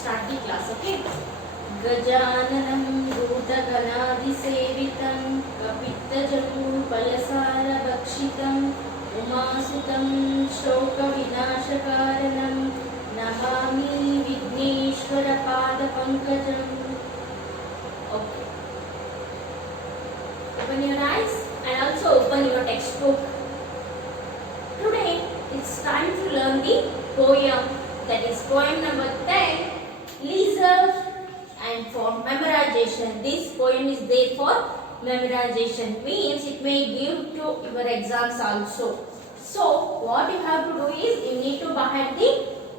start the class. Okay. गजाननं भूतगणाधिसेवितं कपित्तजम्बूफलसारभक्षितम् उमासुतं शोकविनाशकारणं Namami विघ्नेश्वरपादपङ्कजम्. Okay. Open your eyes and also open your textbook. Today it's time to learn the poem, that is poem number 10, Lizard. And for memorization, this poem is there for memorization, means it may give to your exams also. So what you have to do is you need to buy the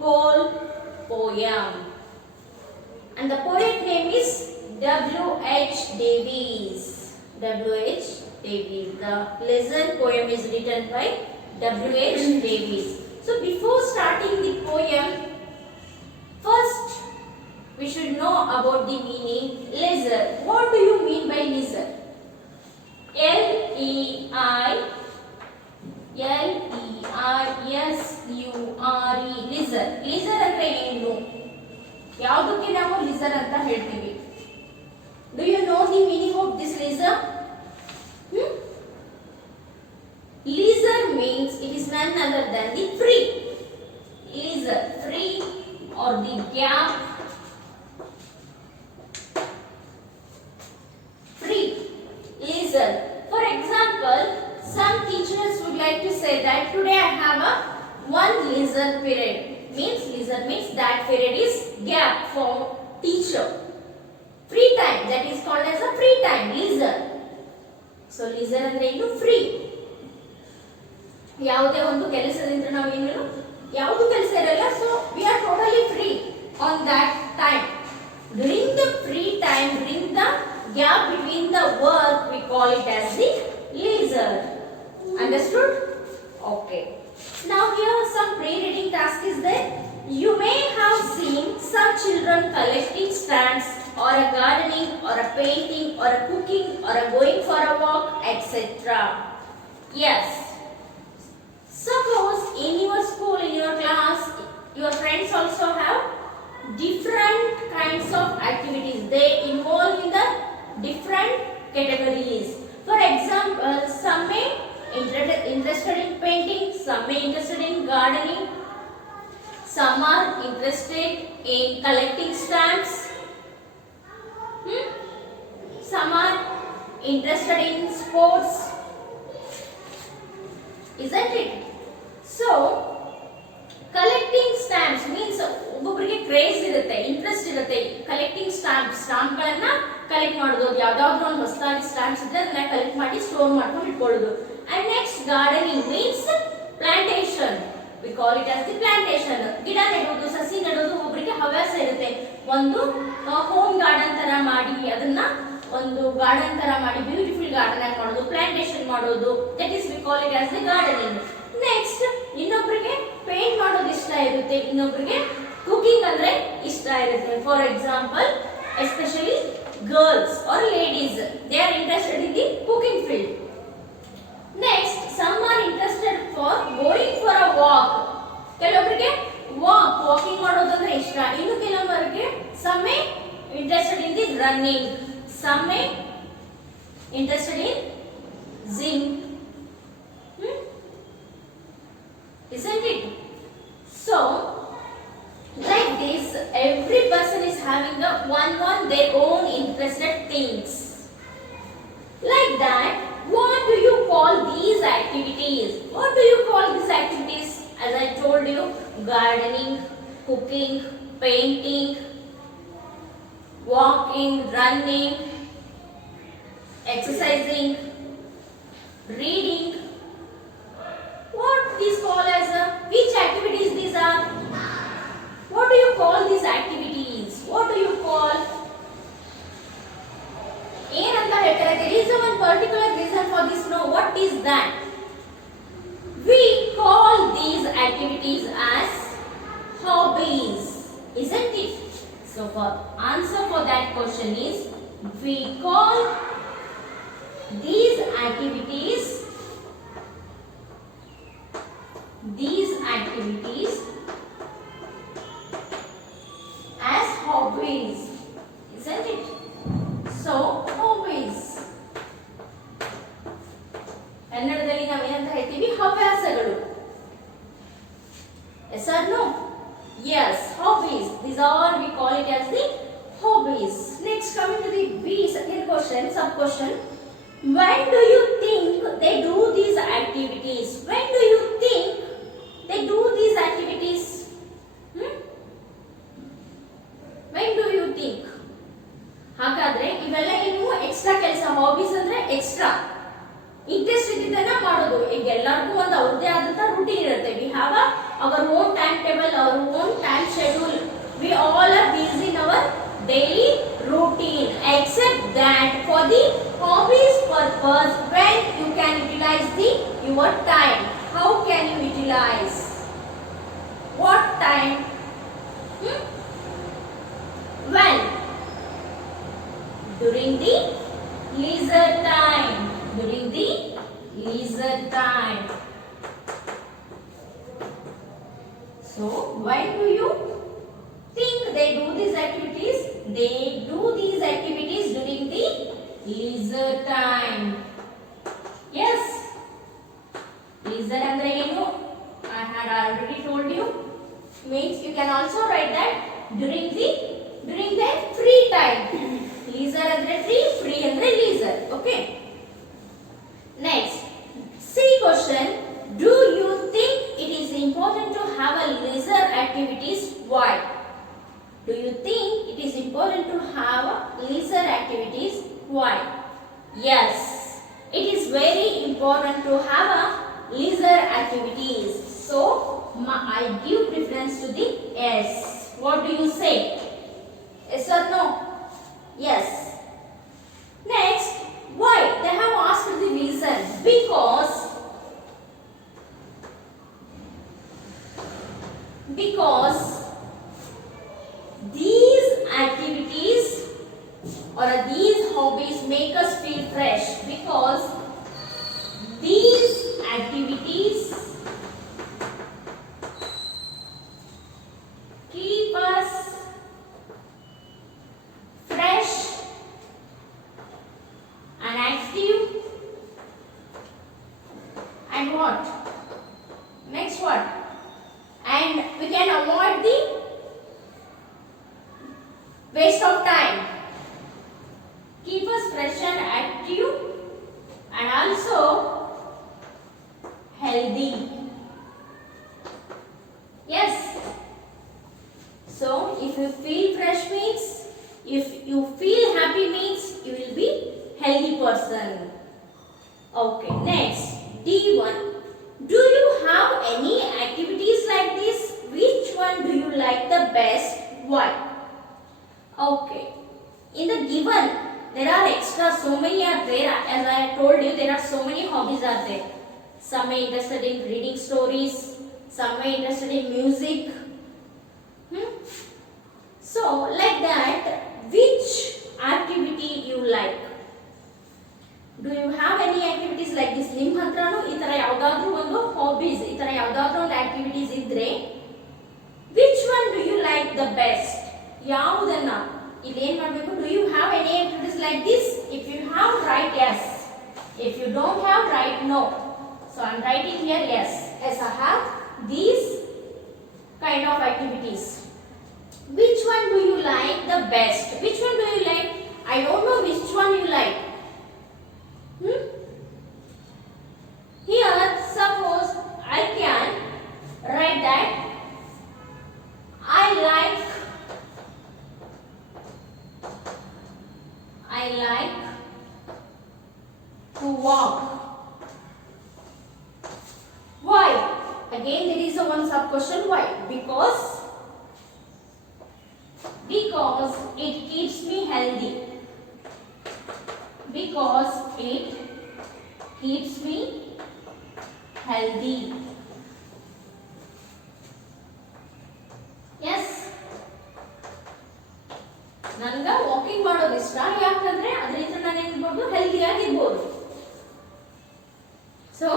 whole poem, and the poet name is W.H. Davies. W.H. Davies. The Lizard poem is written by W.H. Davies. So before starting the poem, first we should know about the meaning lizard. What do you mean by lizard? L-E-I-S-U-R-E. Lizard. Lizard ಅಂದ್ರೆ ಏನು? ಯಾವುದಕ್ಕೆ ನಾವು lizard ಅಂತ ಹೇಳ್ತೀವಿ? Do you know the meaning of this lizard? Lizard means it is none other than the free. Lizard, free or the gap. Free. Lizard. For example, some teachers would like to say that today I have a one lizard period. Lizard means that period is gap for teacher. Free time, that is called as a free time, lizard. So lizard ಅಂದ್ರೆ ಏನು? Free. ಯಾವುದೇ ಒಂದು ಕೆಲಸದಿಂದ ನಾವು ಏನು ಯಾವುದು ಕೆಲಸ ಇರಲ್ಲ, so we are totally free on that time. During the free time, during the gap between the work, we call it as the lizard. Understood? Okay. Now here some pre-reading task is there. You may have seen some children collecting stamps, or a gardening, or a painting, or a cooking, or a going for a walk, etc. Yes. Suppose in your school, in your class, your friends also have different kinds of activities. They involve in the different categories. For example, some may interested in painting, some may interested in gardening, some are interested in collecting stamps, some are interested in sports, isn't it? So collecting stamps means ಒಬ್ಬೊಬ್ಬರಿಗೆ craze ಇರುತ್ತೆ, interest ಇರುತ್ತೆ collecting stamp ಗಳನ್ನ collect ಮಾಡೋದು. ಯಾವ್ದಾದ್ರು ಒಂದು ಹೊಸದಾಗಿ stamps ಇದ್ರೆ ಅದನ್ನ ಕಲೆಕ್ಟ್ ಮಾಡಿ ಸ್ಟೋರ್ ಮಾಡ್ಕೊಂಡು ಇಟ್ಕೊಳ್ಳೋದು. And next gardening means plantation. V call it as the plantation. ಗಿಡ ನೆಡೋದು, ಸಸಿ ನೆಡೋದು ಒಬ್ಬರಿಗೆ ಹವ್ಯಾಸ ಇರುತ್ತೆ. ಒಂದು ಹೋಮ್ ಗಾರ್ಡನ್ ತರ ಮಾಡಿ ಅದನ್ನ ಒಂದು ಗಾರ್ಡನ್ ತರ ಮಾಡಿ ಬ್ಯೂಟಿಫುಲ್ ಗಾರ್ಡನ್ ಆಗಿ ಮಾಡೋದು, ಪ್ಲಾಂಟೇಶನ್ ಮಾಡೋದು, that is we call it as the gardening. Next ಇನ್ನೊಬ್ಬರಿಗೆ ಪೇಂಟ್ ಮಾಡೋದು ಇಷ್ಟ ಇರುತ್ತೆ, ಇನ್ನೊಬ್ಬರಿಗೆ ಕುಕಿಂಗ್ ಅಂದ್ರೆ ಇಷ್ಟ ಇರುತ್ತೆ. For example, especially girls or ladies, they are interested in the cooking field. Next some are interested for going for a walk. ಕೆಲವೊಬ್ಬರಿಗೆ walking ಮಾಡೋದಂದ್ರೆ ಇಷ್ಟ. ಇನ್ನು ಕೆಲವೊಬ್ಬರಿಗೆ some may interested in the running, some may interested in gym, isn't it? So like this, every person is having the one their own interested things. Like that, what do you call these activities? What do you call these activities? As I told you, gardening, cooking, painting, walking, running, exercising, reading. What these call as which activities these are? What do you call these activities? What do you call? ಏನಂತ ಹೇಳ್ತಾರೆ? There is one particular reason for this. No, what is that? We call these activities as hobbies, isn't it? So for answer for that question is, we call these activities as it as the hobbies. Next, coming to the B, second question, sub question. When do you think they do these activities? When do you think they do these activities? When do you think? ಹಾಗಾದ್ರೆ ಇವೆಲ್ಲ ಏನು extra ಕೆಲಸ. Hobbies ಅಂದ್ರೆ extra interest ಇದ್ದಿದ್ದನ್ನ ಮಾಡೋದು. ಈಗ ಎಲ್ಲರಿಗೂ ಒಂದು ಅವ್ರದೇ ಆದಂತ ರೂಟೀನ್ ಇರುತ್ತೆ. We have our own time table, our own time schedule. We all are busy in our daily routine, except that for the hobbies purpose, when you can utilize your time. How can you utilize? What time? When? During the leisure time. During the leisure time. So why do you think they do these activities? They do these activities during the leisure time. Yes. Leisure andre enu? I had already told you. Means you can also write that during their free time. Leisure andre free andre leisure. Okay. Next, C question. Do you think it is important to have a leisure activities? Why? Do you think it is important to have leisure activities? Why? Yes, it is very important to have a leisure activities. So, I give preference to the yes. What do you say? Yes or no? Yes. Next, why? They have asked the reason. Because these activities or these hobbies make us feel fresh. Because these activities keep us fresh and active. And what? Next what? And we can avoid the waste of time. Keep us fresh and active and also healthy. Yes. So if you feel fresh means, if you feel happy means you will be healthy person. Okay. Next, D1. Do you have any activities like this? Which one do you like the best? Why? Okay. In the given, there are extra, so many are there. As I told you, there are so many hobbies are there. Some are interested in reading stories. Some are interested in music. So, like that, which activity you like? Do you have any activities like this? ನಿಮ್ಮ ಹತ್ರನೂ ಈ ತರ ಯಾವುದಾದ್ರೂ ಒಂದು hobbies, ಈ ತರ ಯಾವುದಾದ್ರೂ ಒಂದು ಆಕ್ಟಿವಿಟೀಸ್ ಇದ್ರೆ, which one do you like the best? ಯಾವುದನ್ನ ಇಲ್ಲಿ ಏನು ಮಾಡಬೇಕು? Do you have any activities like this? If you have, write yes. If you don't have, write no. So I am writing here yes. Yes, I have these kind of activities. Which one do you like the best? Which one do you like? I don't know which one you like. Here, suppose I can write that I like to walk. Why? Again, there is a one sub question. Why? Because it keeps me healthy. Because it keeps me healthy. Yes. ನನಗೆ walking ಮಾಡೋದು ಇಷ್ಟ. ಯಾಕಂದ್ರೆ ಅದರಿಂದ ನಾನು ಏನಿರ್ಬೋದು, healthy ಆಗಿರ್ಬೋದು. So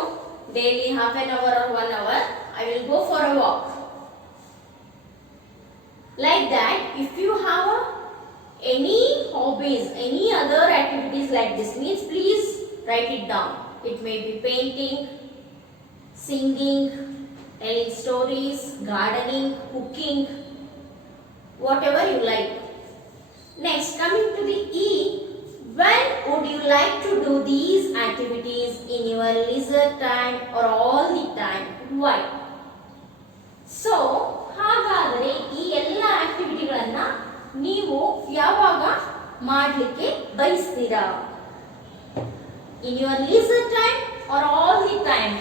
daily half an hour or 1 hour I will go for a walk. Like that, if you have any hobbies, any other activities like this, means please write it down. It may be painting, singing, telling stories, gardening, cooking, whatever you like. Next, coming to the E, when would you like to do these activities in your leisure time or all the time? Why? So, ಹಾಗಾದರೆ ಈ ಎಲ್ಲ ಆಕ್ಟಿವಿಟಿಗಳನ್ನ ನೀವು ಯಾವಾಗ ಮಾಡಲಿಕ್ಕೆ ಬಯಸ್ತೀರಾ? In your leisure time or all the time?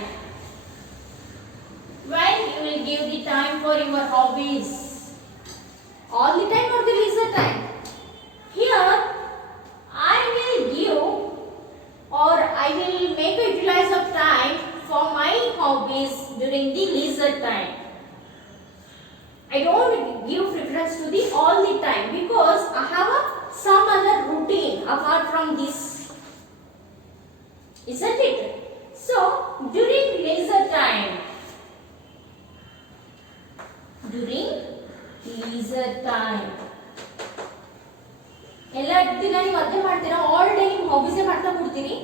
When you will give the time for your hobbies? All the time or the leisure time? Here I will give or I will make a utilize of time for my hobbies during the leisure time. I don't give preference to the all the time because I have some other routine apart from this, isn't it? So during leisure time, ಎಲ್ಲ ದಿನ ನೀವು ಅದೇ ಮಾಡ್ತೀರಾ? All day ನಿಮ್ಮ hobbies ಮಾಡ್ತಾ ಕೂಡ್ತೀರಿ?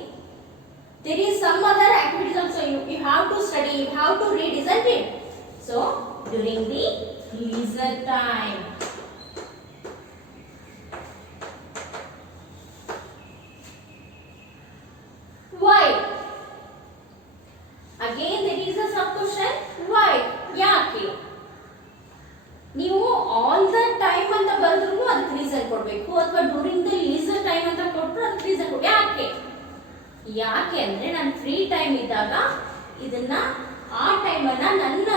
There is some other activities also. You have to study, you have to read, isn't it? So during the leisure time. Why? Again there is a sub question. Why? ಯಾಕೆ? ನೀವು all the time ಅಂತ ಬರೆದ್ರು ಅದಕ್ಕೆ reason ಕೊಡಬೇಕು, ಅಥವಾ during the laser time ಅಂತ ಕೊಟ್ಟರು ಅದಕ್ಕೆ ರೀಸನ್ ಕೊಡಿ. ಯಾಕೆ ಅಂದ್ರೆ ನಾನು ಫ್ರೀ ಟೈಮ್ ಇದ್ದಾಗ ಇದನ್ನ ಆ ಟೈಮ್ ಅನ್ನ ನನ್ನ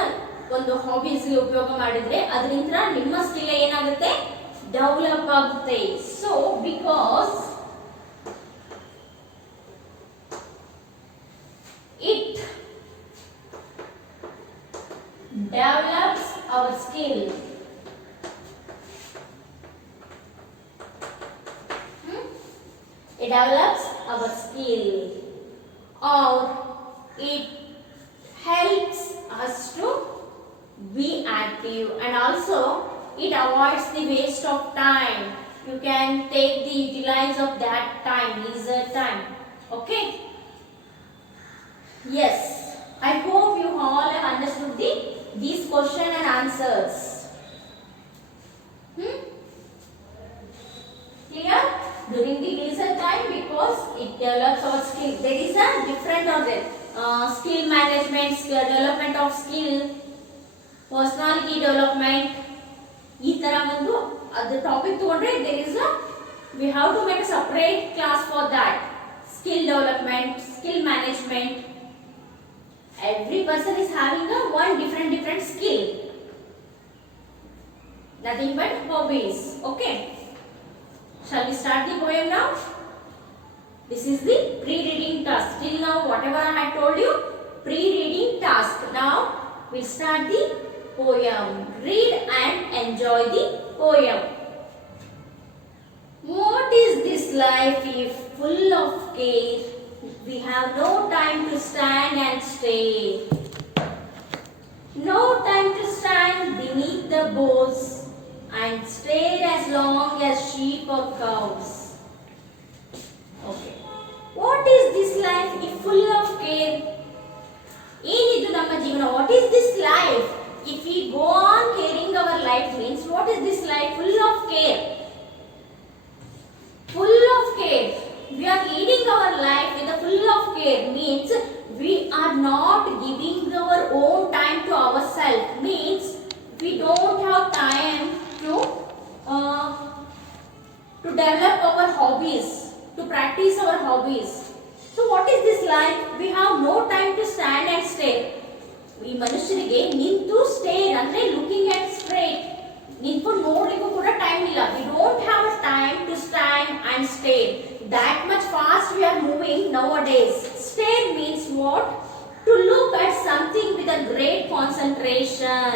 ಒಂದು ಹಾಬೀಸ್ಗೆ ಉಪಯೋಗ ಮಾಡಿದ್ರೆ ಅದರಿಂದ ನಿಮ್ಮ ಸ್ಕಿಲ್ ಏನಾಗುತ್ತೆ? ಡೆವಲಪ್ ಆಗುತ್ತೆ. So because it develops our skill. It develops our skill, or it helps us to be active, and also it avoids the waste of time. You can take the utilize of that time, leisure time. Okay? Yes, I hope you all have understood these question and answers. Clear? During the leisure time, because it develops our skill. There is a different of it. Skill management, skill development of skill, personality development. ಈ ತರ ಒಂದು ಅದು topic ತಗೊಂಡ್ರೆ there is a we have to make a separate class for that. Skill development, skill management. Every person is having a one different skill. Nothing but hobbies. Okay. Shall we start the poem now? This is the pre-reading task. Till now, whatever I had told you, pre-reading task. Now, we'll start the poem. Read and enjoy the poem. What is this life if full of care? We have no time to stand and stare. No time to stand beneath the boughs and stare as long as sheep or cows. Okay. What is this life if full of care? ಏನಿದು ನಮ್ಮ ಜೀವನ? What is this life? If we go on caring our life means what is this life? Full of care. Full of care. We are leading our life with a full of care means we are not giving our own time to ourselves, means we don't have time to develop our hobbies, to practice our hobbies. So what is this life? We have no time to stand and stare. ಈ ಮನುಷ್ಯರಿಗೆ ನಿಂತು stair ಅಂದ್ರೆ looking at straight, ನಿಂತ್ಕೊಂಡು ನೋಡ್ಲಿಕ್ಕೂ ಕೂಡ time ಇಲ್ಲ. We don't have time to stand and stare. That much fast we are moving nowadays. Stare means what? To look at something with a great concentration.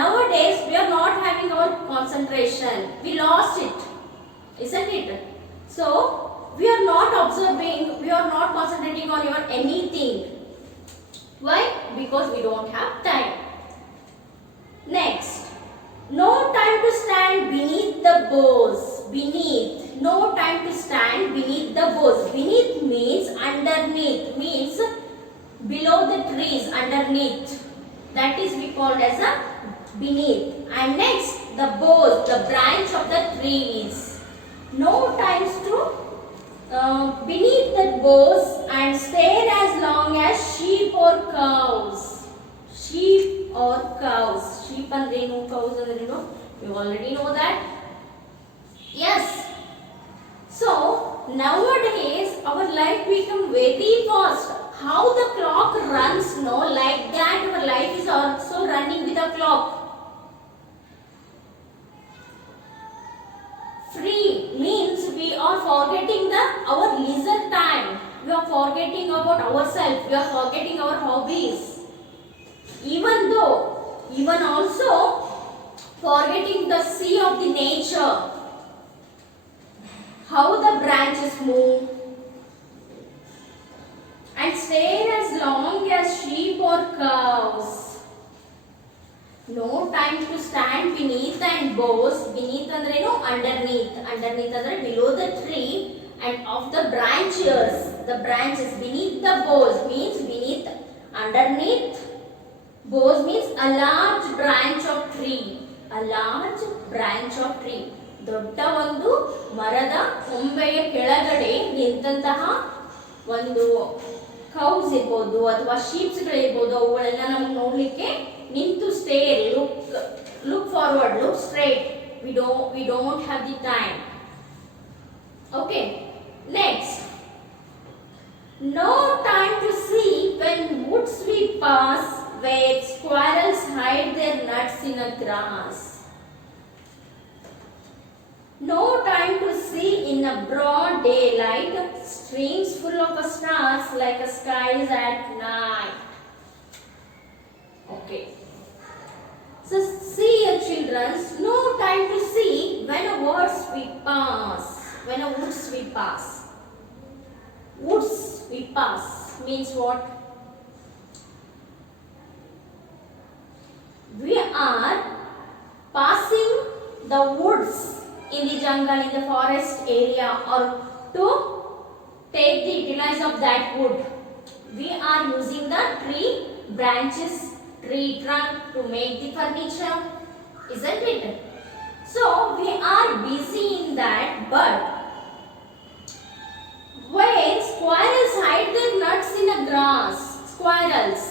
Nowadays we are not having our concentration. We lost it, isn't it? So we are not observing, we are not concentrating on your anything. Why? Because we don't have time. Next, no time to stand beneath the boughs. Beneath, no time to stand beneath the boughs. Beneath means underneath, means below the trees, underneath. That is we called as a beneath. And next, the boughs, the branch of the trees. No times to beneath the boughs and stare as long as sheep or cows. Sheep or cows. Sheep andrenu, cows andrenu. You already know that. Yes. So nowadays our life become very fast. How the clock runs, no, like that our life is also running with a clock. Free means we are forgetting our leisure time. We are forgetting about ourselves. We are forgetting our hobbies. Even also forgetting the see of the nature. How the branches move and stare as long as sheep or cows. No time to stand beneath and boughs. Beneath andrenu underneath. Underneath andre below the tree and of the branches. The branches beneath the boughs means beneath, underneath. Boughs means a large branch of tree. A large branch of tree. ದೊಡ್ಡ ಒಂದು ಮರದ ಕೊಂಬೆಯ ಕೆಳಗಡೆ ನಿಂತಹ ಒಂದು ಕೌಸ್ ಇರ್ಬೋದು ಅಥವಾ sheeps ಗಳಿರ್ಬೋದು, ಅವುಗಳೆಲ್ಲ ನಮಗೆ ನೋಡ್ಲಿಕ್ಕೆ ನಿಂತು stair, look forward, look straight. we don't have the time. Okay, next. No time to see when woods we pass, where squirrels hide their nuts in a grass. No time to see in a broad daylight, streams full of stars like a skies at night. Okay. So see your children, no time to see when a woods we pass. When a woods we pass. Woods we pass means what? We are passing the woods in the jungle, in the forest area, or to take the utilize of that wood. We are using the tree branches, tree trunk to make the furniture, isn't it? So we are busy in that, but where squirrels hide their nuts in the grass. Squirrels,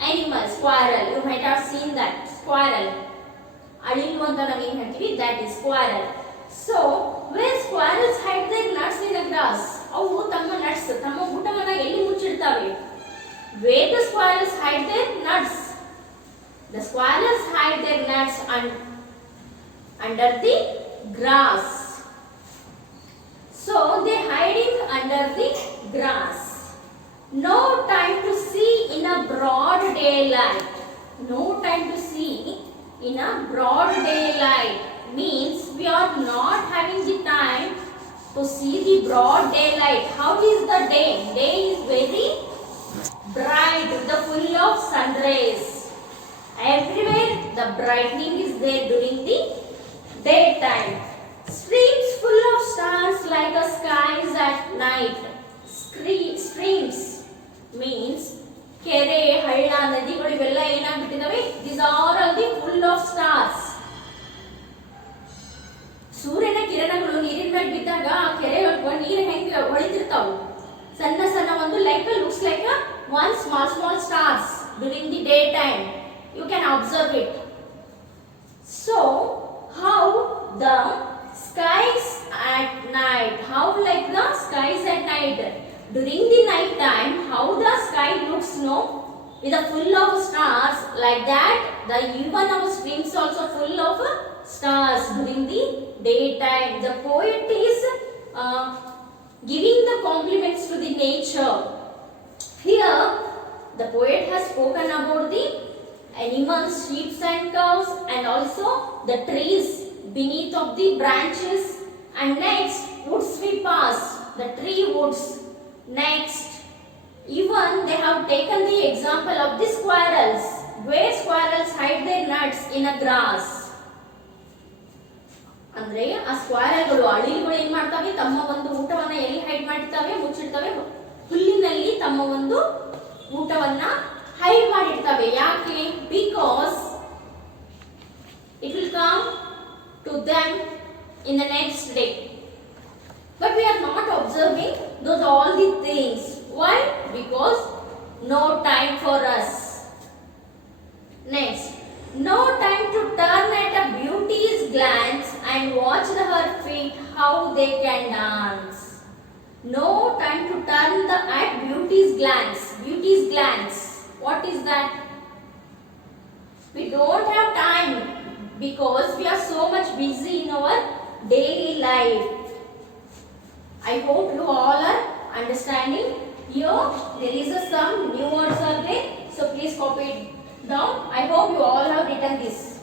animal, squirrel, you might have seen that, squirrel. ಅಳಿಲು ಅಂತ ನಾವು ಏನು ಹೇಳ್ತೀವಿ, that is squirrel. So where squirrels hide their nuts in the grass, ಅವು ತಮ್ಮ nuts, ತಮ್ಮ ಊಟವನ್ನ ಎಲ್ಲಿ ಮುಚ್ಚಿಡ್ತವೆ? Where the squirrels hide their nuts? The squirrels hide their nuts under the grass. So they hiding under the grass. No time to see in a broad daylight. No time to see in a broad daylight means we are not having the time to see the broad daylight. How is the day? Day is very bright, the full of sun rays. Everywhere the brightening is there during the daytime. Streams full of stars like the skies at night. Streams means ಕೆರೆ, ಹಳ್ಳ, ನದಿಗಳು ಇವೆಲ್ಲ ಏನಾಗ್ಬಿಟ್ಟಿದಾವೆ? These are all the full of stars. ಸೂರ್ಯನ ಕಿರಣಗಳು ನೀರಿನ ಮೇಲೆ ಬಿದ್ದಾಗ ಆ ಕೆರೆ ನೀರು ಹೆಂಗೆ ಹೊಳಿತಿರ್ತಾವು? ಸಣ್ಣ ಸಣ್ಣ ಒಂದು like looks like one small stars during the daytime. You can observe it. So how the skies at night? How like the skies at night? During the night time, how the sky looks, no, with a full of stars, like that the even our streams also full of stars during the daytime. The poet is giving the compliments to the nature. Here the poet has spoken about the animals, sheep and cows, and also the trees beneath of the branches, and next woods we pass, the tree woods. Next, even they have taken the example of the squirrels, where squirrels hide their nuts in a grass. ಅಂದ್ರೆ ಆ ಸ್ಕ್ವಾರಲ್ಗಳು, ಅಳಿಲುಗಳು ಏನ್ ಮಾಡ್ತವೆ? ತಮ್ಮ ಒಂದು ಊಟವನ್ನ ಎಲ್ಲಿ hide ಮಾಡಿರ್ತವೆ? ಮುಚ್ಚಿಡ್ತವೆ. ಹುಲ್ಲಿನಲ್ಲಿ ತಮ್ಮ ಒಂದು ಊಟವನ್ನ ಹೈಡ್ ಮಾಡಿರ್ತವೆ. ಯಾಕೆ? Because come to them in the next day. But we are not observing those all the things. Why? Because no time for us. Next, no time to turn at a beauty's glance and watch her feet how they can dance. No time to turn at beauty's glance. Beauty's glance. What is that? We don't have time because we are so much busy in our daily life. I hope you all are understanding. Here there is some new words are there. So please copy it down. I hope you all have written this.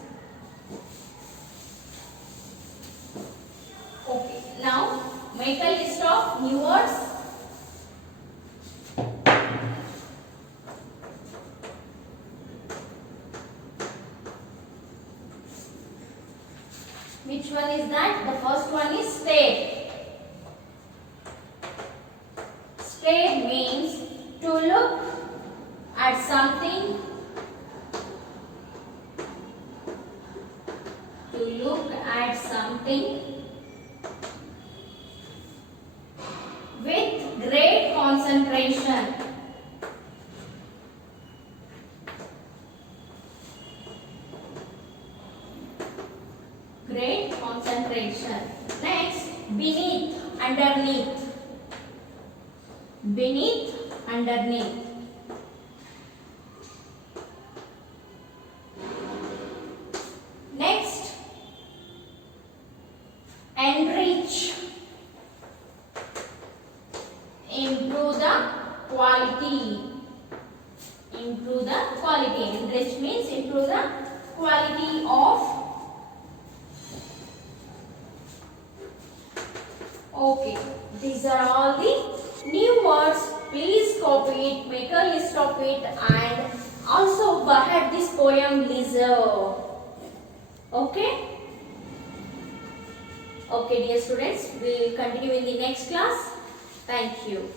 Okay. Now make a list of new words. Which one is that? The first one is stare. Stare means to look at something. To look at something with great concentration. Great concentration. Next, beneath, underneath. Beneath, underneath. Next, enrich. Improve the quality. Improve the quality. Enrich means improve the quality of. Okay, these are all the new words. Please copy it, make a list of it, and also have this poem listen. Okay? Okay, dear students, we will continue in the next class. Thank you.